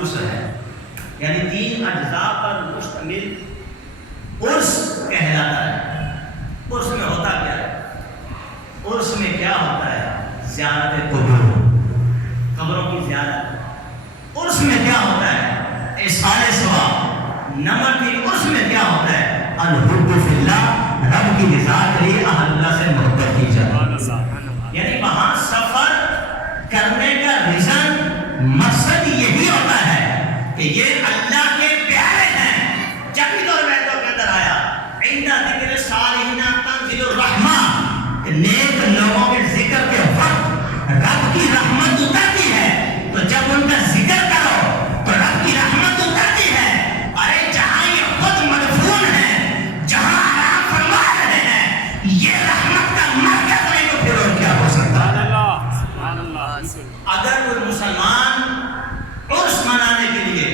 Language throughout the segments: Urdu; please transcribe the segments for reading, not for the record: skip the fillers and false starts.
ہے، یعنی 3 اجزاء پر مشتمل عرس کہلاتا ہے۔ عرس میں ہوتا کیا ہے؟ عرس میں کیا ہوتا ہے؟ زیارت قبور، قبروں کی زیارت۔ عرس میں کیا ہوتا ہے؟ ایصال ثواب۔ نمبر 3 عرس میں کیا ہوتا ہے؟ الحب فی اللہ، رب کی رضا کے لیے اہل اللہ سے محبت کی جائے۔ یعنی وہاں سفر کرنے کا ریزن، مقصد یہی ہوتا ہے کہ یہ اللہ کے پیارے ہیں۔ جب بھی دور بیتوں کے اندر آیا عند ذکر صالحین تنزل الرحمہ، کہ نیک لوگوں کے ذکر کے وقت رب کی رحمت اترتی ہے، تو جب ان کا ذکر کرو تو رب کی رحمت اترتی ہے۔ ارے جہاں یہ خود مدفون ہے، جہاں آرام فرما رہے ہیں، یہ رحمت کا مرکز نہیں تو پھر اور کیا ہو سکتا ہے؟ اگر کوئی مسلمان عرس منانے کے لیے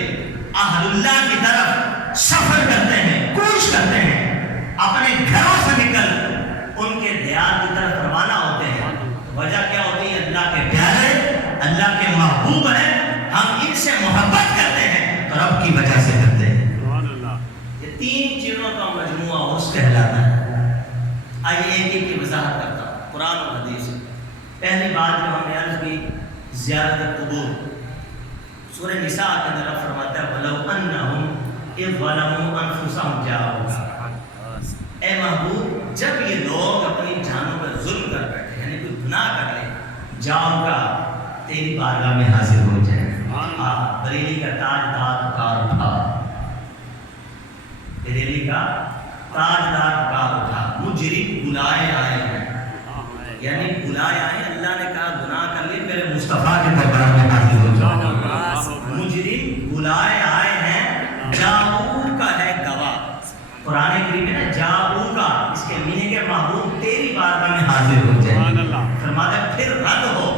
اہل اللہ کی طرف سفر کرتے ہیں، کوچ کرتے ہیں، اپنے گھروں سے نکل ان کے دیار کی طرف روانہ ہوتے ہیں، وجہ کیا ہوتی ہے؟ اللہ کے پیارے، اللہ کے محبوب ہیں، ہم ان سے محبت کرتے ہیں تو رب کی وجہ سے کرتے ہیں۔ یہ 3 چیزوں کا مجموعہ عرس کہلاتا ہے۔ آئیے ایک ایک کی وضاحت کرتا ہوں، قرآن و حدیث۔ پہلی بات جو ہم نے عرض کی، زیارت قبور۔ سورہ نساء کے اندر رب فرماتا ہے وَلَوْ أَنَّهُمْ إِذْ ظَلَمُوا أَنفُسَهُمْ جَاءُوكَ۔ اے محبوب، جب یہ لوگ اپنی جانوں پر ظلم کر بیٹھے، یعنی کوئی گناہ کر لیں، جاؤگا تیری بارگاہ میں حاضر ہو جائے۔ بریلی کا تاجدار پکار اٹھا، بریلی کا تاجدار پکار اٹھا، مجرم بلائے آئے ہیں، یعنی بلائے آئے۔ اللہ نے کہا گناہ کر لی، میرے مصطفیٰ کے دربار میں حاضر ہو جاؤ۔ مجرم بلائے آئے ہیں، جاؤ کا ہے گواہ۔ قرآن کریم میں نا جاؤ کا، اس کے معنی کے محبوب تیری بارگاہ میں حاضر ہو جائے۔ فرماتا ہے پھر رد ہو،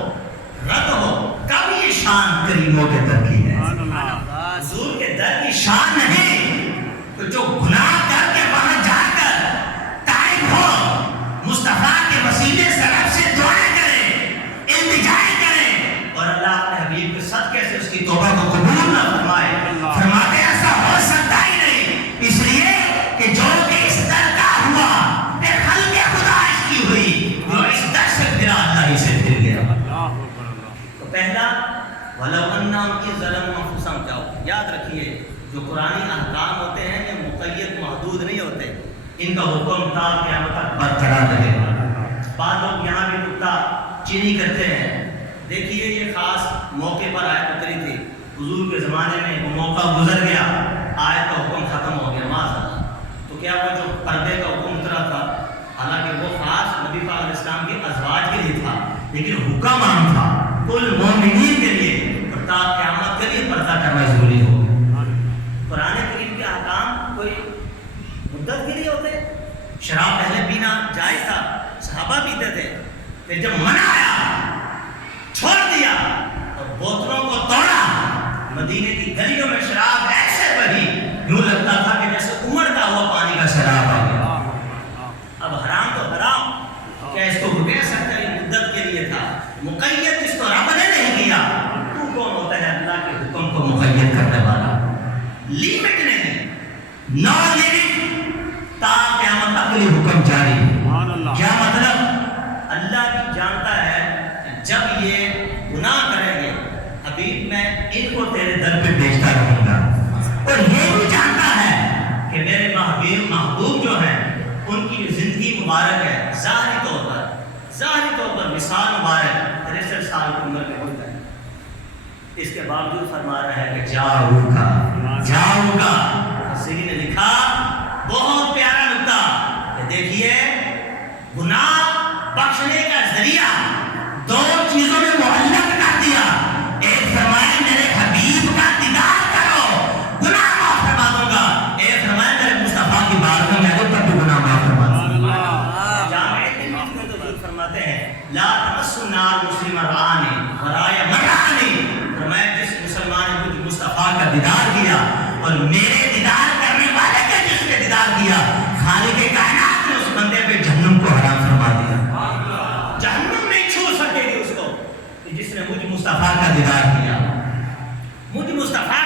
رد ہو۔ کب یہ شان کریموں کے در کی ہے؟ حضور کے در کی شان نہیں تو جو گناہ کر کے وہاں جا کر تائب ہو، مصطفیٰ کے وسیلے سے رب سے دعائیں کرے، التجائیں کرے، اور اللہ اپنے حبیب کے صدقے سے اس کی توبہ کو قبول نہ فرمائے۔ فرماتے ایسا ہو سکتا ہی نہیں، اس لیے کہ جو کہ اس در کا ہوا، پھر خلق خدا اس کی ہوئی، جو اس در سے پھرا اللہ ہی سے پھر گیا۔ تو پہلا وَلَوْ أَنَّهُمْ إِذْ ظَلَمُوا أَنفُسَهُمْ جَاءُوكَ۔ یاد رکھیے جو قرآنی احکام ہوتے ہیں یہ مقید محدود نہیں ہوتے، ان کا حکم تا قیامت تک برقرار رہے گا۔ بعض لوگ یہاں بھی نکتہ چینی کرتے ہیں۔ دیکھیے یہ خاص موقع پر آیت اتری تھی، حضور کے زمانے میں وہ موقع گزر گیا، آیت کا حکم ختم ہو گیا، معاذ۔ تو کیا وہ جو پردے کا حکم اترا تھا، حالانکہ وہ خاص نبی پاک علیہ السلام کے ازواج کے لیے تھا، لیکن حکم عام تھا کل مومنین کے لیے، اور تا قیامت کے لیے پردہ کرنا ضروری ہو گیا۔ قرآن کریم کے احکام کوئی مدت کے لیے ہوتے؟ شراب پہلے پینا جائز تھا، صحابہ پیتے تھے، پھر جب منع آیا چھوڑ دیا اور بوتلوں کو توڑا، مدینے کی گلیوں میں شراب ایسے بہی یوں لگتا تھا کہ جیسے امڑتا ہوا پانی کا سیلاب آ گیا۔ اب حرام تو حرام، کیا اس کو کہہ سکتا ہے یہ مدت کے لیے تھا؟ مقید جس کو رب نے نہیں کیا، تو کون ہوتا ہے اللہ کے حکم کو مقید کرنے والا؟ لیمٹ نہیں، نو لیمٹ، تا قیامت تک کے لیے حکم جاری۔ کیا مطلب؟ اللہ بھی جانتا ہے جب یہ گناہ کریں گے حبیب میں ان کو تیرے در پہ بھیجتا رہوں گا، اور یہ بھی جانتا ہے کہ میرے محبوب جو ہیں ان کی زندگی مبارک ہے، ظاہری طور پر مثال مبارک 63 سال کی عمر میں ہوتا ہے، اس کے باوجود فرما رہا ہے کہ جاؤ گا۔ سیدی نے لکھا بہت پیارا نکتہ کہ دیکھیے گناہ بخشنے کا ذریعہ 2 چیزوں نے معلق کر دیا۔ ایک فرمایا میرے حبیب کا دیدار کرو، گناہ معاف فرما دوں گا۔ ایک فرمایا میرے مصطفیٰ کی بارگاہ میں آؤ تب بھی گناہ معاف فرما دوں گا۔ جامع ترمذی میں تو فرماتے ہیں لا تمسوا النار مسلما رآنی ورائے من رآنی۔ فرمایا جس مسلمان نے مجھ مصطفیٰ کا دیدار کیا اور میرے دیدار کرنے والے کا جس نے دیدار کیا، خالق کائنات نے اس بندے پہ جہنم کو حرام فرما دیا۔ جہنم نہیں چھو سکے گی اس کو کہ جس نے مجھ مصطفیٰ کا دیدار کیا، مجھ مصطفیٰ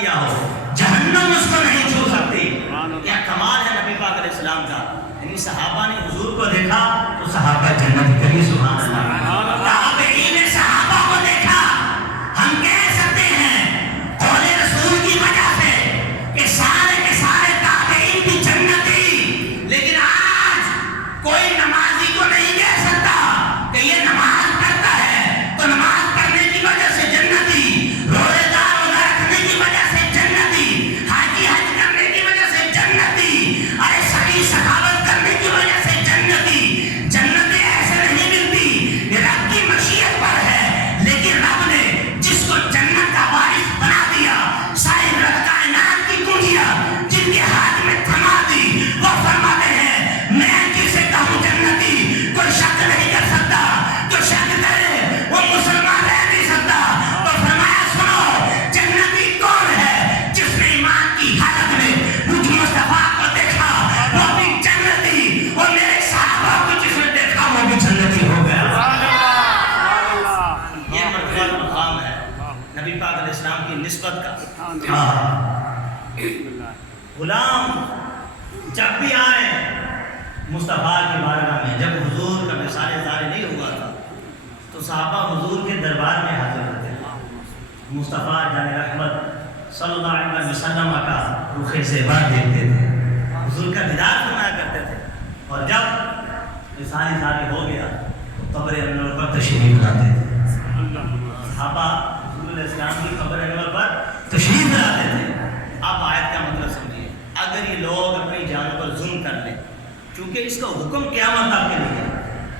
کیا ہو جہنم اس کو نہیں چھو سکتی. کیا کمال ہے نبی پاک علیہ السلام کا. یعنی صحابہ نے حضور کو دیکھا تو صحابہ جنت کری. سبحان اللہ. تابعین نے صحابہ کو دیکھا. ہم کہہ سکتے ہیں قول رسول کی وجہ سے کہ سارے کے سارے تابعین بھی جنتی، لیکن آج کوئی نمازی کو نہیں کہہ سکتا کہ یہ نماز پڑھتا ہے تو نماز پڑھنے کی وجہ سے جنتی، روزے دار روزہ رکھنے کی وجہ سے جنتی، حاجی حج کرنے کی وجہ سے جنتی، ارے صحیح سخاوت کرنے کی وجہ سے جنتی. جنت ایسے نہیں ملتی، یہ رب کی مشیت پر ہے. لیکن رب نے جس کو جنت کا وارث بنا دیا، صاحب کائنات کی کنجیاں جن کے ہاتھ میں تھما دی، وہ فرماتے ہیں میں جسے کہوں جنتی کوئی شک نہیں کر سکتا. جو شک کرے وہ مسلمان رہ نہیں سکتا. تو فرمایا سنو جنتی کون ہے؟ جس نے ایمان کی حالت میں مجھ مصطفیٰ کو دیکھا وہ بھی جنتی، اور میرے صحابہ کو جس نے دیکھا وہ بھی جنتی ہو گیا. یہ مرتبہ مقام ہے نبی پاک علیہ السلام کی نسبت کا. غلام جب بھی آئے مصطفیٰ کی بارگاہ میں، جب حضور کا مثال ظاہر نہیں ہوا تھا تو صحابہ حضور کے دربار میں حاضر ہوتے تھے. مصطفیٰ جان رحمت صلی اللہ علیہ وسلم کا رخ زیبا دیکھتے تھے، حضور کا دیدار فرمایا کرتے تھے. اور جب مثال ظاہر ہو گیا تو قبر انور پر تشریف لاتے تھے. صحابہ حضور علیہ السلام کی قبر انور پر تشریف لاتے تھے. آپ آیت کا مطلب سمجھیے. اگر یہ لوگ اپنی جانوں پر ظلم کر لیں، چونکہ اس کا حکم قیامت تک کے لیے ہے.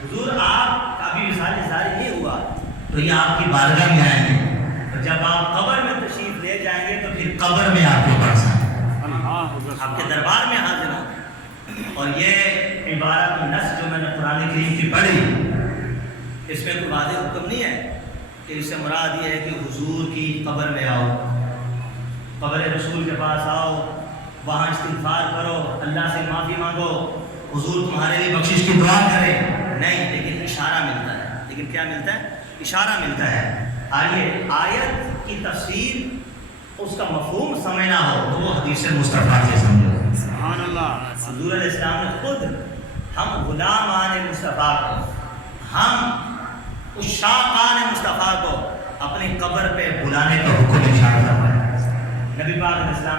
حضور آپ کا بھی مثال ظاہر نہیں ہوا تو یہ آپ کی بارگاہ میں آئیں گے، اور جب آپ قبر میں تشریف لے جائیں گے تو پھر قبر میں آپ کو پڑھ سکیں، آپ کے دربار میں حاضر ہوں. اور یہ عبارت نص جو میں نے قرآن کریم کی پڑھی، اس میں کوئی واضح حکم نہیں ہے کہ اس سے مراد یہ ہے کہ حضور کی قبر میں آؤ، قبر رسول کے پاس آؤ، وہاں استغفار کرو، اللہ سے معافی مانگو، حضور تمہارے لیے بخشش کی دعا کرے. نہیں، لیکن اشارہ ملتا ہے. لیکن کیا ملتا ہے؟ اشارہ ملتا ہے. آئیے آیت کی تفسیر اس کا مفہوم سمجھنا ہو تو وہ حدیث مصطفیٰ سے سمجھو. سبحان اللہ. حضور علیہ السلام نے خود ہم غلامان مصطفیٰ کو، ہم عشاقان مصطفیٰ کو اپنی قبر پہ بلانے کا حکم ارشاد فرمایا. نبی پاک علیہ السلام